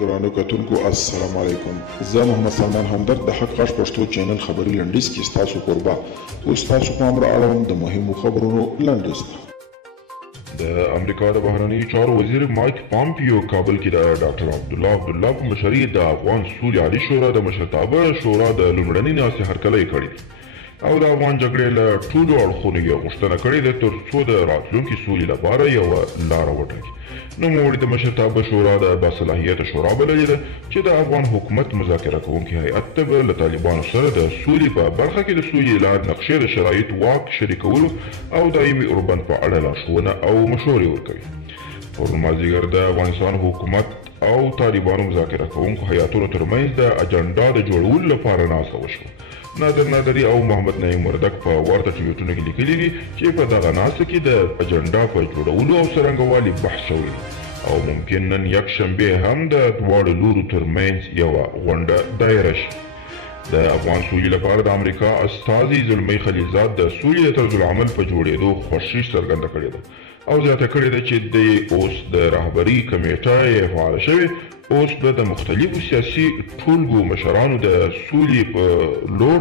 ګرانو کتونکو السلام علیکم. زه محمد سلمان همدرد د حق غږ پښتو چینل خبري لنډیز کې ستاسو کوربه او ستاسو پام را اړوم د مهمو خبرونو لنډیز ته. د امریکا د بهرنیو چارو وزیر مایک پامپیو کابل کې د ډاکټر عبدالله په مشرۍ د افغان سولې عالي شورا د مشرتابه شورا د لومړنۍ ناستې هرکلی کړی او د افغان جګړې له ټولو اړخونو یې غوښتنه کړې ده تر څو د راتلونکي سولې لپاره یوه لاره وټاکي. نوموړي د مشرتابه شورا د باصلاحیته شورا بللې ده چې د افغان حکومت مذاکره کوونکي هیئت ته به له طالبانو سره د سولې په برخه کې د سولې اعلان نقشې د شرایطو واک شریکولو او دایمي اوربند په اړه لارښوونه او مشورې ورکوي. پرون مازدیګر د افغانستان حکومت او طالبانو مذاکره کوونکو هیئتونو ترمنځ د اجنډا د جوړولو لپاره ناسته وشوه. نادر نادري او محمد نعیم وردګ په ورته ټویټونو کې لیکلي دي چې په دغه ناسته کې د اجنډا په جوړولو او څرنګوالي بحث شوی او ممکن نن یکشنبه هم د دواړو لورو ترمنځ یوه غونډه دایره شي. د افغان سولې لپاره د امریکا استازي زلمی خلیلزاد د سولې د طرزالعمل په جوړېدو خوښي څرګنده کړې ده او زیاته کړې ده چې د اوس د رهبري کمیټه یې فعاله شوې. اوس به د مختلفو سیاسي ټولګو مشرانو د سولې په لور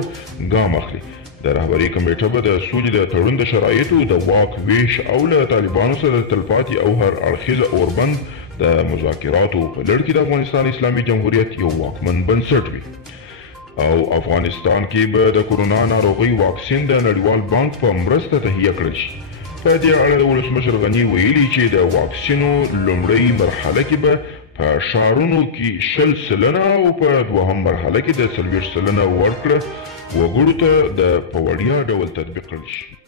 ګام اخلي. د رهبري کمیټه به د سولې د تړون د شرایطو د واک ویش او له طالبانو سره د تلپاتې او هر اړخیزه اوربند د مذاکراتو په لړ کې د افغانستان اسلامي جمهوریت یو واکمن بنسټ وي او افغانستان کې به د کورونا ناروغۍ واکسین د نړیوال بانک په مرسته تهیه کړل شي. په دې اړه د ولسمشر غني ویلي چې د واکسینو لومړۍ مرحله کې به په ښارونو کې 100% او په دوهم مرحله کې د 40% ورکړه وګړو ته په وړیا ډول تطبیق کړل شي.